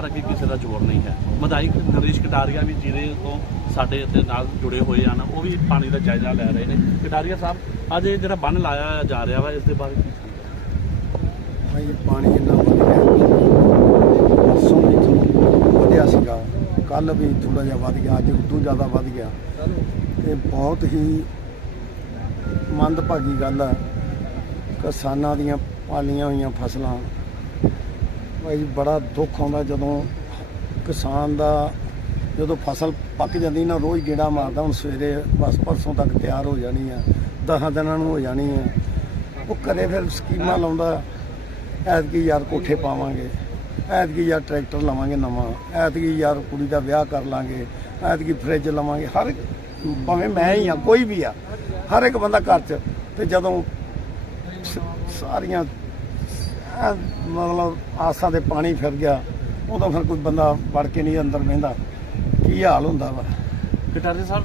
ਕਿ ਅੱਗੇ ਕਿਸੇ ਦਾ ਜ਼ੋਰ ਨਹੀਂ ਹੈ। ਵਿਧਾਇਕ ਨਰੇਸ਼ ਕਟਾਰੀਆ ਵੀ ਜਿਹੜੇ ਤੋਂ ਸਾਡੇ ਇੱਥੇ ਨਾਲ ਜੁੜੇ ਹੋਏ ਹਨ। ਉਹ ਵੀ ਪਾਣੀ ਦਾ ਜਾਇਜ਼ਾ ਲੈ ਰਹੇ ਨੇ। ਕਟਾਰੀਆ ਸਾਹਿਬ, ਅੱਜ ਇਹ ਜਿਹੜਾ ਬੰਨ ਲਾਇਆ ਜਾ ਰਿਹਾ ਵਾ, ਇਸ ਦੇ ਬਾਰੇ ਕੀ ਭਾਈ ਪਾਣੀ ਇੰਨਾ ਵੱਧ ਗਿਆ। ਪਰਸੋਂ ਵੀ ਚਲੋ ਵਧਿਆ ਸੀਗਾ। ਕੱਲ ਵੀ ਥੋੜਾ ਜਿਹਾ ਵੱਧ ਗਿਆ। ਅੱਜ ਉਦੋਂ ਜ਼ਿਆਦਾ ਵੱਧ ਗਿਆ। ਤੇ ਬਹੁਤ ਹੀ ਮੰਦਭਾਗੀ ਗੱਲ ਆ। ਕਿਸਾਨਾਂ ਦੀਆਂ ਪਾਲੀਆਂ ਹੋਈਆਂ ਫਸਲਾਂ ਭਾਈ, ਬੜਾ ਦੁੱਖ ਆਉਂਦਾ ਜਦੋਂ ਕਿਸਾਨ ਦਾ, ਜਦੋਂ ਫਸਲ ਪੱਕ ਜਾਂਦੀ ਨਾ, ਰੋਜ਼ ਗੇੜਾ ਮਾਰਦਾ, ਹੁਣ ਸਵੇਰੇ ਬਸ ਪਰਸੋਂ ਤੱਕ ਤਿਆਰ ਹੋ ਜਾਣੀ ਆ, ਦਸਾਂ ਦਿਨਾਂ ਨੂੰ ਹੋ ਜਾਣੀ ਆ। ਉਹ ਕਦੇ ਫਿਰ ਸਕੀਮਾਂ ਲਾਉਂਦਾ, ਐਤਕੀ ਯਾਰ ਕੋਠੇ ਪਾਵਾਂਗੇ, ਐਤਕੀ ਯਾਰ ਟਰੈਕਟਰ ਲਵਾਂਗੇ ਨਵਾਂ, ਐਤਕੀ ਯਾਰ ਕੁੜੀ ਦਾ ਵਿਆਹ ਕਰ ਲਾਂਗੇ, ਐਤਕੀ ਫ੍ਰਿਜ ਲਵਾਂਗੇ, ਹਰ ਇੱਕ, ਭਾਵੇਂ ਮੈਂ ਹੀ ਆ, ਕੋਈ ਵੀ ਆ, ਹਰ ਇੱਕ ਬੰਦਾ ਘਰ 'ਚ, ਤੇ ਜਦੋਂ ਸ- ਸਾਰੀਆਂ ਐਂ ਮਤਲਬ ਆਸਾਂ ਤੇ ਪਾਣੀ ਫਿਰ ਗਿਆ ਉਦੋਂ ਫਿਰ ਕੋਈ ਬੰਦਾ ਵੜ ਕੇ ਨਹੀਂ ਅੰਦਰ ਬਹਿੰਦਾ। ਕੀ ਹਾਲ ਹੁੰਦਾ ਵਾ? ਕਟਾਰੀਆ ਸਾਹਿਬ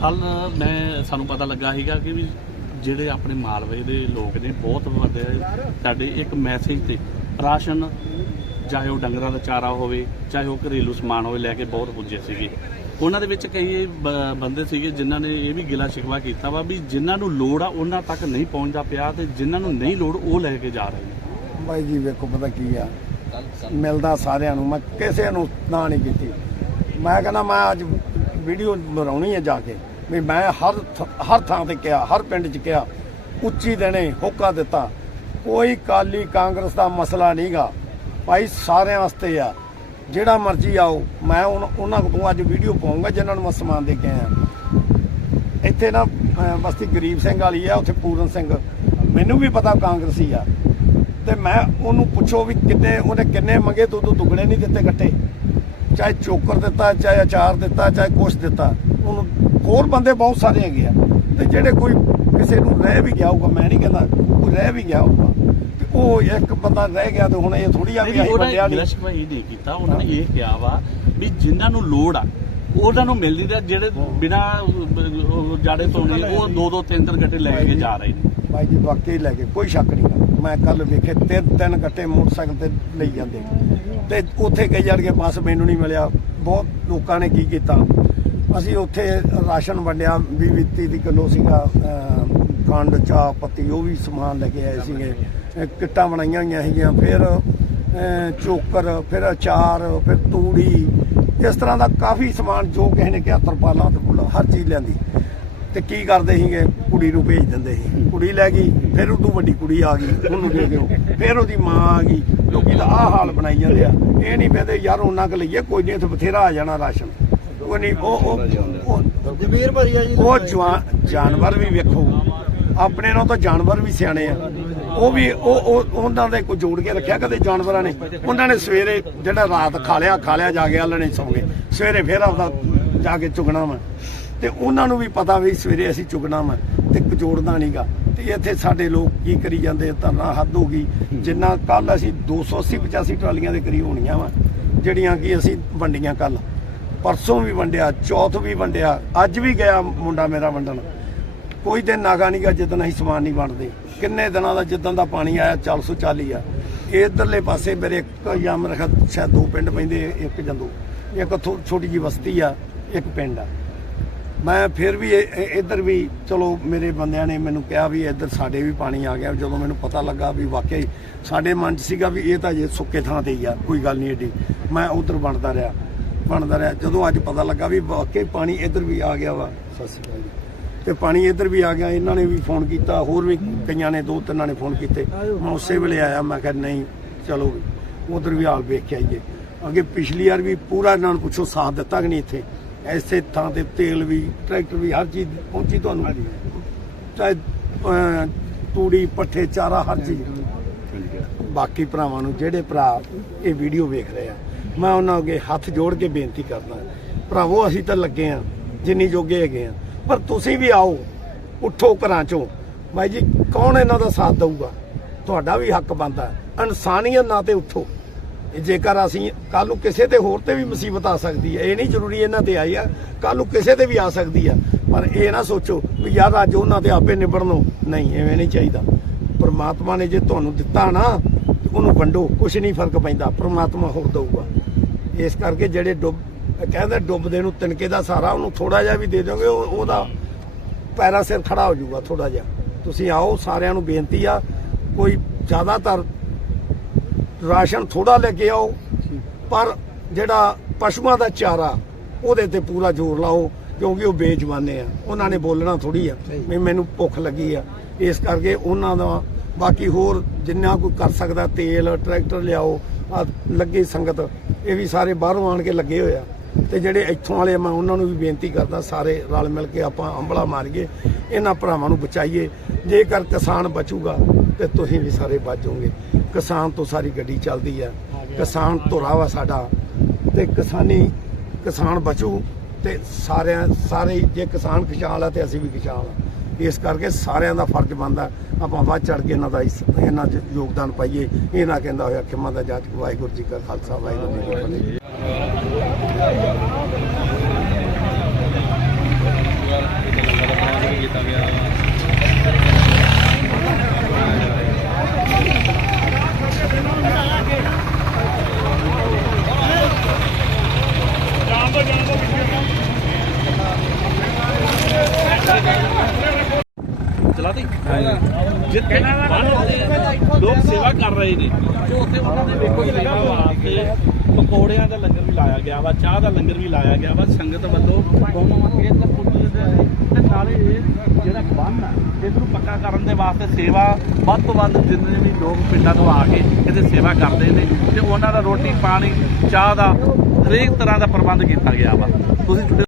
ਕੱਲ ਮੈਂ, ਸਾਨੂੰ ਪਤਾ ਲੱਗਾ ਸੀਗਾ ਕਿ ਵੀ ਜਿਹੜੇ ਆਪਣੇ ਮਾਲਵੇ ਦੇ ਲੋਕ ਨੇ, ਬਹੁਤ ਵੱਡੇ ਸਾਡੇ ਇੱਕ ਮੈਸੇਜ ਤੇ ਰਾਸ਼ਨ, ਚਾਹੇ ਉਹ ਡੰਗਰਾਂ ਦਾ ਚਾਰਾ ਹੋਵੇ, ਚਾਹੇ ਉਹ ਘਰੇਲੂ ਸਮਾਨ ਹੋਵੇ, ਲੈ ਕੇ ਬਹੁਤ ਪੁੱਜੇ ਸੀਗੇ। ਉਹਨਾਂ ਦੇ ਵਿੱਚ ਕਈ ਬ- ਬੰਦੇ ਸੀਗੇ ਜਿਨ੍ਹਾਂ ਨੇ ਇਹ ਵੀ ਗਿਲਾ ਸ਼ਿਕਵਾ ਕੀਤਾ ਵਾ ਵੀ ਜਿਨ੍ਹਾਂ ਨੂੰ ਲੋੜ ਆ, ਉਹਨਾਂ ਤੱਕ ਨਹੀਂ ਪਹੁੰਚਦਾ ਪਿਆ ਤੇ ਜਿਨ੍ਹਾਂ ਨੂੰ ਨਹੀਂ ਲੋੜ, ਉਹ ਲੈ ਕੇ ਜਾ ਰਹੇ ਨੇ। ਬਾਈ ਜੀ ਵੇਖੋ ਪਤਾ ਕੀ ਆ। ਮਿਲਦਾ ਸਾਰਿਆਂ ਨੂੰ, ਮੈਂ ਕਿਸੇ ਨੂੰ ਨਾ ਨਹੀਂ ਕੀਤੀ। ਮੈਂ ਕਹਿੰਦਾ, ਮੈਂ ਅੱਜ ਵੀਡੀਓ ਬਣਾਉਣੀ ਹੈ ਜਾ ਕੇ। ਵੀ ਮੈਂ ਹਰ ਥ- ਹਰ ਥਾਂ ਤੇ ਕਿਹਾ, ਹਰ ਪਿੰਡ 'ਚ ਕਿਹਾ, ਉੱਚੀ ਦੇਣੇ, ਹੋਕਾ ਦਿੱਤਾ। ਕੋਈ ਕਾਲੀ ਕਾਂਗਰਸ ਦਾ ਮਸਲਾ ਨਹੀਂਗਾ। ਭਾਈ ਸਾਰਿਆਂ ਵਾਸਤੇ ਆ। ਜਿਹੜਾ ਮਰਜ਼ੀ ਆਓ, ਮੈਂ ਉਨ- ਉਹਨਾਂ ਕੋਲ ਅੱਜ ਵੀਡੀਓ ਪਾਉਂਗਾ, ਜਿਨ੍ਹਾਂ ਨੂੰ ਮੈਂ ਸਮਾਨ ਦੇ ਕੇ ਆਇਆ। ਇੱਥੇ ਨਾ ਬਸਤੀ ਗਰੀਬ ਸਿੰਘ ਵਾਲੀ ਆ, ਉੱਥੇ ਪੂਰਨ ਸਿੰਘ। ਮੈਨੂੰ ਵੀ ਪਤਾ ਕਾਂਗਰਸੀ ਆ। ਤੇ ਮੈਂ ਉਹਨੂੰ ਪੁੱਛੋ ਵੀ ਕਿੰਨੇ ਉਹਨੇ ਕਿੰਨੇ ਮੰਗੇ ਤੂੰ ਤੂੰ ਦੁੱਗਣੇ ਨਹੀਂ ਦਿੱਤੇ ਇਕੱਠੇ। ਚਾਹੇ ਚੋਕਰ ਦਿੱਤਾ ਚਾਹੇ ਅਚਾਰ ਦਿੱਤਾ ਚਾਹੇ ਕੁਛ ਦਿੱਤਾ ਉਹਨੂੰ ਹੋਰ ਬੰਦੇ ਬਹੁਤ ਸਾਰੇ ਹੈਗੇ ਆ। ਤੇ ਜਿਹੜੇ ਕੋਈ ਕਿਸੇ ਨੂੰ ਰਹਿ ਵੀ ਗਿਆ ਹੋਊਗਾ ਮੈਂ ਨਹੀਂ ਕਹਿੰਦਾ ਕੋਈ ਰਹਿ ਵੀ ਗਿਆ ਹੋਊਗਾ ਤੇ ਉਹ ਇੱਕ ਬੰਦਾ ਰਹਿ ਗਿਆ ਤੇ ਹੁਣ ਇਹ ਥੋੜੀ ਆ ਵੀ ਵੰਡਿਆ ਨੇ ਨਹੀਂ ਸ਼ਿਕਵਾ ਇਹ ਨਹੀਂ ਕੀਤਾ ਉਹਨਾਂ ਨੇ ਇਹ ਕਿਹਾ ਵਾ ਵੀ ਜਿਨ੍ਹਾਂ ਨੂੰ ਲੋੜ ਆ ਉਹਨਾਂ ਨੂੰ ਮਿਲਦੀ ਤੇ ਜਿਹੜੇ ਬਿਨਾ ਜਾੜੇ ਤੋਂ ਨੇ ਉਹ ਦੋ ਦੋ ਤਿੰਨ ਤਿੰਨ ਗੱਟੇ ਲੈ ਕੇ ਜਾ ਰਹੇ ਨੇ। ਬਾਈ ਜੀ ਵਾਕਈ ਲੈ ਕੇ ਕੋਈ ਸ਼ੱਕ ਨਹੀਂ। ਮੈਂ ਕੱਲ ਵੇਖੇ, ਤਿੰਨ ਤਿੰਨ ਗੱਟੇ ਮੋਟਰਸਾਈਕਲ ਤੇ ਲਈ ਜਾਂਦੇ। ਤੇ ਉੱਥੇ ਕਈ ਜੜ ਕੇ ਬੱਸ ਮੈਨੂੰ ਨਹੀਂ ਮਿਲਿਆ। ਬਹੁਤ ਲੋਕਾਂ ਨੇ ਕੀ ਕੀਤਾ? ਅਸੀਂ ਉੱਥੇ ਰਾਸ਼ਨ ਵੰਡਿਆ 20 30 ਦੀ ਕਿਲੋ ਸੀਗਾ ਖੰਡ, ਚਾਹ, ਪੱਤੀ, ਉਹ ਵੀ ਸਮਾਨ ਲੈ ਕੇ ਆਏ ਸੀਗੇ। ਕਿੱਟਾਂ ਬਣਾਈਆਂ ਹੋਈਆਂ ਸੀਗੀਆਂ, ਫਿਰ ਚੋਕਰ, ਫਿਰ ਅਚਾਰ, ਫਿਰ ਤੂੜੀ। ਇਸ ਤਰ੍ਹਾਂ ਦਾ ਕਾਫੀ ਸਮਾਨ ਜੋ ਕਿਸੇ ਨੇ ਕਿਹਾ, ਤਰਪਾਲਾਂ ਤੇ ਕੁੱਲਾ ਹਰ ਚੀਜ਼ ਲਿਆਂਦੀ। ਤੇ ਕੀ ਕਰਦੇ ਸੀਗੇ? ਕੁੜੀ ਨੂੰ ਭੇਜ ਦਿੰਦੇ ਸੀ। ਕੁੜੀ ਲੈ ਗਈ। ਫਿਰ ਉਦੋਂ ਵੱਡੀ ਕੁੜੀ ਆ ਗਈ ਉਹਨੂੰ ਦੇ ਦਿਓ। ਫਿਰ ਉਹਦੀ ਮਾਂ ਆ ਗਈ ਲੋਕੀ ਤਾਂ ਆਹ ਹਾਲ ਬਣਾਈ ਜਾਂਦੇ ਆ। ਇਹ ਨਹੀਂ ਕਹਿੰਦੇ ਯਾਰ ਉਹਨਾਂ ਕੁ ਲਈਏ ਕੋਈ ਨਹੀਂ ਇੱਥੇ ਬਥੇਰਾ ਆ ਜਾਣਾ ਰਾਸ਼ਨ। ਉਹ ਨਹੀਂ ਉਹ ਉਹ- ਜ਼ਮੀਰ ਭਰੀ ਆ ਜੀ। ਉਹ ਜਾਨਵਰ ਵੀ ਵੇਖੋ। ਆਪਣੇ ਨਾਲ ਤਾਂ ਜਾਨਵਰ ਵੀ ਸਿਆਣੇ ਆ। ਉਹ ਵੀ ਉਹ ਉਹ- ਉਹਨਾਂ ਦੇ ਕੋਈ ਜੋੜ ਕੇ ਰੱਖਿਆ ਕਦੇ ਜਾਨਵਰਾਂ ਨੇ? ਉਹਨਾਂ ਨੇ ਸਵੇਰੇ ਜਿਹੜਾ ਰਾਤ ਖਾ ਲਿਆ ਖਾ ਲਿਆ ਜਾ ਕੇ ਆਲਣੇ ਸੌਂ ਗਏ। ਸਵੇਰੇ ਫੇਰ ਆਪਦਾ ਜਾ ਕੇ ਚੁਗਣਾ ਵਾ। ਤੇ ਉਹਨਾਂ ਨੂੰ ਵੀ ਪਤਾ ਵੀ ਸਵੇਰੇ ਅਸੀਂ ਚੁਗਣਾ ਵਾ। ਤੇ ਜੋੜਦਾ ਨਹੀਂਗਾ ਤੇ ਇੱਥੇ ਸਾਡੇ ਲੋਕ ਕੀ ਕਰੀ ਜਾਂਦੇ ਧਰਨਾ ਹੱਦ ਹੋ ਗਈ। ਜਿੰਨਾ ਕੱਲ ਅਸੀਂ 280 85 ਟਰਾਲੀਆਂ ਦੇ ਕਰੀਬ ਹੋਣੀਆਂ ਵਾ, ਜਿਹੜੀਆਂ ਕਿ ਅਸੀਂ ਵੰਡੀਆਂ ਕੱਲ ਪਰਸੋਂ ਵੀ ਵੰਡਿਆ, ਚੌਥ ਵੀ ਵੰਡਿਆ, ਅੱਜ ਵੀ ਗਿਆ ਮੁੰਡਾ ਮੇਰਾ ਵੰਡਣ। ਕੋਈ ਦਿਨ ਨਾਗਾ ਨਹੀਂਗਾ ਜਿੱਦਣ ਅਸੀਂ ਸਮਾਨ ਨਹੀਂ ਵੰਡਦੇ। ਕਿੰਨੇ ਦਿਨਾਂ ਦਾ ਜਿੱਦਣ ਦਾ ਪਾਣੀ ਆਇਆ 440 ਆ। ਇਧਰਲੇ ਪਾਸੇ ਮੇਰੇ ਇੱਕ ਜਾਂ ਮੇਰੇ ਖਿਆਲ ਸ਼ਾਇਦ ਦੋ ਪਿੰਡ ਪੈਂਦੇ ਇੱਕ ਜੰਦੂ। ਇੱਕ ਥੋ- ਛੋਟੀ ਜੀ ਬਸਤੀ ਆ, ਇੱਕ ਪਿੰਡ ਆ। ਮੈਂ ਫਿਰ ਵੀ ਇੱਧਰ ਵੀ ਚਲੋ ਮੇਰੇ ਬੰਦਿਆਂ ਨੇ ਮੈਨੂੰ ਕਿਹਾ ਵੀ ਇੱਧਰ ਸਾਡੇ ਵੀ ਪਾਣੀ ਆ ਗਿਆ। ਜਦੋਂ ਮੈਨੂੰ ਪਤਾ ਲੱਗਾ ਵੀ ਵਾਕਈ ਸਾਡੇ ਮਨ 'ਚ ਸੀਗਾ ਵੀ ਇਹ ਤਾਂ ਜੇ ਸੁੱਕੇ ਥਾਂ ਤੇ ਹੀ ਆ ਕੋਈ ਗੱਲ ਨਹੀਂ ਏਡੀ। ਮੈਂ ਉਧਰ ਬਣਦਾ ਰਿਹਾ ਬਣਦਾ ਰਿਹਾ। ਜਦੋਂ ਅੱਜ ਪਤਾ ਲੱਗਾ ਵੀ ਵਾਕਈ ਪਾਣੀ ਇੱਧਰ ਵੀ ਆ ਗਿਆ ਵਾ। ਸਤਿ ਸ਼੍ਰੀ ਅਕਾਲ ਤੇ ਪਾਣੀ ਇੱਧਰ ਵੀ ਆ ਗਿਆ। ਇਹਨਾਂ ਨੇ ਵੀ ਫੋਨ ਕੀਤਾ ਹੋਰ ਵੀ ਕਈਆਂ ਨੇ ਦੋ ਤਿੰਨਾਂ ਨੇ ਫੋਨ ਕੀਤੇ। ਮੈਂ ਉਸੇ ਵੇਲੇ ਆਇਆ ਮੈਂ ਕਿਹਾ ਨਹੀਂ ਚਲੋ ਉਧਰ ਵੀ ਹਾਲ ਵੇਖ ਕੇ ਆਈਏ। ਅੱਗੇ ਪਿਛਲੀ ਵਾਰ ਵੀ ਪੂਰਾ ਇਹਨਾਂ ਨੂੰ ਪੁੱਛੋ ਸਾਥ ਦਿੱਤਾ ਕਿ ਨਹੀਂ ਇੱਥੇ? ਐਸੇ ਥਾਂ ਤੇ ਤੇਲ ਵੀ ਟਰੈਕਟਰ ਵੀ ਹਰ ਚੀਜ਼ ਪਹੁੰਚੀ ਤੁਹਾਨੂੰ। ਚਾਹੇ ਤੂੜੀ ਪੱਠੇ ਚਾਰਾ ਹਰ ਚੀਜ਼। ਬਾਕੀ ਭਰਾਵਾਂ ਨੂੰ ਜਿਹੜੇ ਭਰਾ ਇਹ ਵੀਡੀਓ ਵੇਖ ਰਹੇ ਆ ਮੈਂ ਉਹਨਾਂ ਅੱਗੇ ਹੱਥ ਜੋੜ ਕੇ ਬੇਨਤੀ ਕਰਦਾ। ਭਰਾਵੋ ਅਸੀਂ ਤਾਂ ਲੱਗੇ ਆ ਜਿੰਨੀ ਜੋਗੇ ਹੈਗੇ ਆ। ਪਰ ਤੁਸੀਂ ਵੀ ਆਓ ਉੱਠੋ ਘਰਾਂ ਚੋਂ। ਬਾਈ ਜੀ ਕੌਣ ਇਹਨਾਂ ਦਾ ਸਾਥ ਦਊਗਾ? ਤੁਹਾਡਾ ਵੀ ਹੱਕ ਬਣਦਾ। ਇਨਸਾਨੀਅਤ ਨਾਂ ਤੇ ਉੱਠੋ। ਜੇਕਰ ਅਸੀਂ ਕੱਲ ਨੂੰ ਕਿਸੇ ਤੇ ਹੋਰ ਤੇ ਵੀ ਮੁਸੀਬਤ ਆ ਸਕਦੀ ਹੈ, ਇਹ ਨਹੀਂ ਜ਼ਰੂਰੀ ਇਹਨਾਂ ਤੇ ਆਈ ਆ ਕੱਲ ਨੂੰ ਕਿਸੇ ਤੇ ਵੀ ਆ ਸਕਦੀ ਆ। ਪਰ ਇਹ ਨਾ ਸੋਚੋ ਵੀ ਯਾਰ ਅੱਜ ਉਹਨਾਂ ਤੇ ਆਪੇ ਨਿਬੜਨੋ ਨਹੀਂ, ਐਵੇਂ ਨਹੀਂ ਚਾਹੀਦਾ। ਪਰਮਾਤਮਾ ਨੇ ਜੇ ਤੁਹਾਨੂੰ ਦਿੱਤਾ ਨਾ ਉਹਨੂੰ ਵੰਡੋ, ਕੁਛ ਨਹੀਂ ਫ਼ਰਕ ਪੈਂਦਾ, ਪਰਮਾਤਮਾ ਹੋਰ ਦਊਗਾ। ਇਸ ਕਰਕੇ ਜਿਹੜੇ ਡੁੱਬ ਕਹਿੰਦੇ ਡੁੱਬਦੇ ਨੂੰ ਤਿਨਕੇ ਦਾ ਸਾਰਾ ਉਹਨੂੰ ਥੋੜਾ ਜਿਹਾ ਵੀ ਦੇ ਦੋਗੇ ਉਹਦਾ ਪੈਰਾਂ ਸਿਰ ਖੜਾ ਹੋ ਜਾਊਗਾ ਥੋੜਾ ਜਿਹਾ। ਤੁਸੀਂ ਆਓ, ਸਾਰਿਆਂ ਨੂੰ ਬੇਨਤੀ ਆ, ਕੋਈ ਜ਼ਿਆਦਾਤਰ ਰਾਸ਼ਨ ਥੋੜਾ ਲੈ ਕੇ ਆਓ ਪਰ ਜਿਹੜਾ ਪਸ਼ੂਆਂ ਦਾ ਚਾਰਾ ਉਹਦੇ ਤੇ ਪੂਰਾ ਜ਼ੋਰ ਲਾਓ ਕਿਉਂਕਿ ਉਹ ਬੇਜਵਾਨੇ ਆ। ਉਹਨਾਂ ਨੇ ਬੋਲਣਾ ਥੋੜੀ ਆ ਵੀ ਮੈਨੂੰ ਭੁੱਖ ਲੱਗੀ ਆ। ਇਸ ਕਰਕੇ ਉਹਨਾਂ ਦਾ ਬਾਕੀ ਹੋਰ ਜਿੰਨਾ ਕੋਈ ਕਰ ਸਕਦਾ ਤੇਲ ਟਰੈਕਟਰ ਲਿਆਓ ਆ ਲੱਗੇ ਸੰਗਤ ਇਹ ਵੀ ਸਾਰੇ ਬਾਹਰੋਂ ਆਣ ਕੇ ਲੱਗੇ ਹੋਏ ਆ। ਤੇ ਜਿਹੜੇ ਇੱਥੋਂ ਵਾਲੇ ਮੈਂ ਉਹਨਾਂ ਨੂੰ ਵੀ ਬੇਨਤੀ ਕਰਦਾ ਸਾਰੇ ਰਲ ਮਿਲ ਕੇ ਆਪਾਂ ਅੰਬਲਾ ਮਾਰੀਏ। ਇਹਨਾਂ ਭਰਾਵਾਂ ਨੂੰ ਬਚਾਈਏ। ਜੇਕਰ ਕਿਸਾਨ ਬਚੂਗਾ, ਤੇ ਤੁਸੀਂ ਵੀ ਸਾਰੇ ਬਚੋਗੇ ਕਿਸਾਨ ਤੋਂ ਸਾਰੀ ਗੱਡੀ ਚੱਲਦੀ ਆ ਕਿਸਾਨ ਧੁਰਾ ਵਾ ਸਾਡਾ। ਤੇ ਕਿਸਾਨੀ, ਕਿਸਾਨ ਬਚੂ ਤੇ ਸਾਰਿਆਂ, ਸਾਰੇ ਜੇ ਕਿਸਾਨ ਖੁਸ਼ਹਾਲ ਆ ਤੇ ਅਸੀਂ ਵੀ ਖੁਸ਼ਹਾਲ ਆ। ਇਸ ਕਰਕੇ ਸਾਰਿਆਂ ਦਾ ਫਰਜ਼ ਬਣਦਾ, ਆਪਾਂ ਵੱਧ ਚੜ ਕੇ ਇਹਨਾਂ ਦਾ ਇਸ- ਇਹਨਾਂ 'ਚ ਯੋਗਦਾਨ ਪਾਈਏ। ਇਹ ਨਾ ਕਹਿੰਦਾ ਹੋਇਆ, ਖਿਮਾ ਦਾ ਜਾਤ ਵਾਹਿਗੁਰੂ ਜੀ ਕਾ ਖਾਲਸਾ, ਵਾਹਿਗੁਰੂ ਜੀ ਕੀ ਫਤਿਹ। ਚਲਾ ਦੇ ਜਿੱਥੇ ਬੰਨ ਦੇ ਲੋਕ ਸੇਵਾ ਕਰ ਰਹੇ ਨੇ ਉੱਥੇ ਉਹਨਾਂ ਦੇ ਵੇਖੋ ਸੇਵਾ ਵਾਸਤੇ ਪਕੌੜਿਆਂ ਦਾ ਲੰਗਰ ਵੀ ਲਾਇਆ ਗਿਆ ਵਾ ਚਾਹ ਦਾ ਲੰਗਰ ਵੀ ਲਾਇਆ ਗਿਆ ਵਾ ਸੰਗਤ ਵੱਲੋਂ ਬਹੁਤ ਇਹ ਤਾਂ ਪੁੱਜਦੇ ਨੇ ਤੇ ਨਾਲੇ ਇਹ ਜਿਹੜਾ ਬੰਨ ਆ ਇਸ ਨੂੰ ਪੱਕਾ ਕਰਨ ਦੇ ਵਾਸਤੇ ਸੇਵਾ ਵੱਧ ਤੋਂ ਵੱਧ ਜਿੰਨੇ ਵੀ ਲੋਕ ਪਿੰਡਾਂ ਤੋਂ ਆ ਕੇ ਇਹਦੇ ਸੇਵਾ ਕਰਦੇ ਨੇ ਤੇ ਉਹਨਾਂ ਦਾ ਰੋਟੀ ਪਾਣੀ, ਚਾਹ ਦਾ ਹਰੇਕ ਤਰ੍ਹਾਂ ਦਾ ਪ੍ਰਬੰਧ ਕੀਤਾ ਗਿਆ ਵਾ। ਤੁਸੀਂ